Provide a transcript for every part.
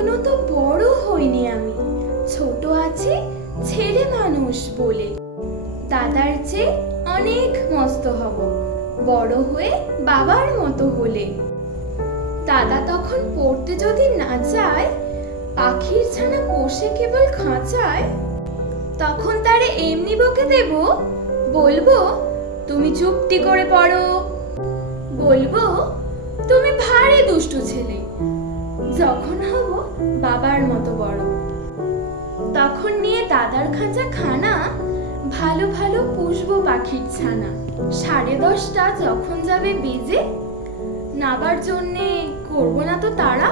এখনও তো বড় হইনি আমি। ছোট আছে, ছেলে মানুষ বলে। দাদার চেয়ে অনেক মস্ত হব। বড় হয়ে বাবার মতো হলে। দাদা তখন পড়তে যদি না যায় পাখির ছানা বসে কেবল খাঁচায়, তখন তারে এমনি বকে দেব, বলব, তুমি চুপটি করে পড়ো। বলব, তুমি ভারী দুষ্টু ছেলে। যখন হব বাবার মতো বড়। তখন নিয়ে দাদার খাঁচা খানা, ভালো ভালো পুষবো পাখির ছানা। সাড়ে দশটা যখন যাবে বেজে, নাবার জন্যে করব না তো তারা?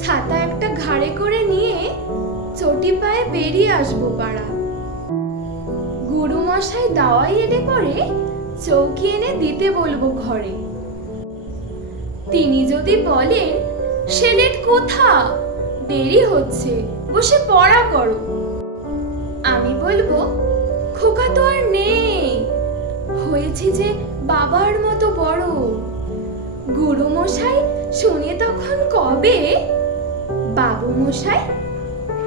ছাতা একটা ঘাড়ে করে নিয়ে চটি পায়ে বেরিয়ে আসব পাড়া। গুরু মশাই দাওয়াই এনে পরে চৌকি এনে দিতে বলব ঘরে। তিনি যদি বলেন সেলেট কোথা? দেরি হচ্ছে, বসে পড়া করো। আমি বলব, খোকা তো আর নেই। হয়েছে যে বাবার মতো বড়। গুরু মশাই শুনে তখন কবে? বাবু মশাই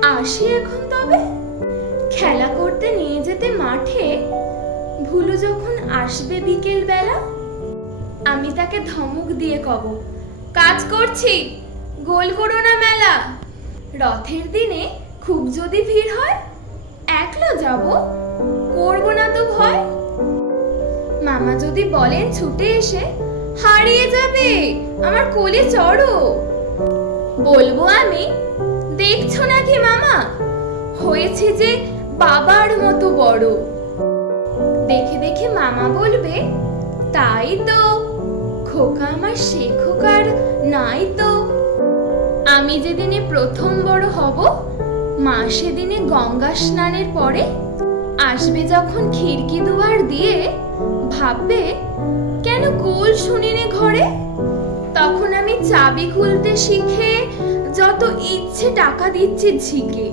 আসি এখন তবে? খেলা করতে নিয়ে যেতে মাঠে? ভুলু যখন আসবে বিকেল বেলা আমি তাকে ধমক দিয়ে কব, কাজ করছি। গোল করো না মেলা। রথের দিনে খুব যদি ভিড় হয়, একলা যাব? করব না তো ভয়। মামা যদি বলেন ছুটে এসে, হারিয়ে যাবে, আমার কোলে চড়ো। বলব আমি, দেখছ নাকি মামা? হয়েছে যে বাবার মতো বড়। দেখে দেখে মামা বলবে, তাই তো। খোকা আমার সে খোকার নাই তো। আমি যেদিনে প্রথম বড় হব, মা সেদিনে গঙ্গা স্নানের পরে আসবে যখন খিড়কি দুয়ার দিয়ে, ভাববে, কেন কোল শুনিনি ঘরে? তখন আমি চাবি খুলতে শিখে যত ইচ্ছে টাকা দিচ্ছি ঝিকে।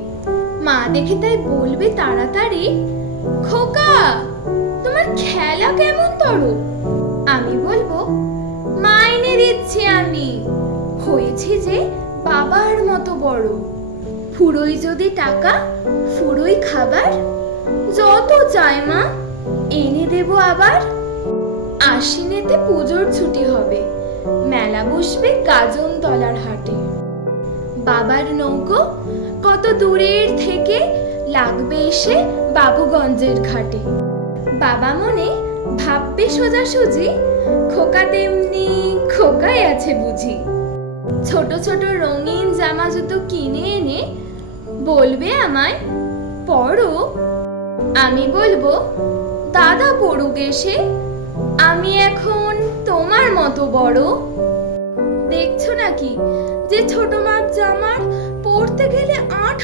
মা দেখে তাই বলবে তাড়াতাড়ি, খোকা, তোমার খেলা কেমন তর? মতো বড়। ফুরোই যদি টাকা, ফুরোই খাবার। যত চায় মা, এনে দেব আবার। আশ্বিনেতে পুজোর ছুটি হবে। মেলা বসবে গাজন তলার হাটে। বাবার নৌকো কত দূরের থেকে লাগবে এসে বাবুগঞ্জের ঘাটে। বাবা মনে ভাববে সোজাসুজি, খোকা তেমনি খোকাই আছে বুঝি। ছোট ছোট রঙিন জামা জুতো কিনে এনে বলবে আমায়, পড়ো। আমি বলব, দাদা পড়ুক এসে, আমি এখন তোমার মতো বড়। দেখছ নাকি? যে ছোট মাপ জামার পড়তে গেলে আট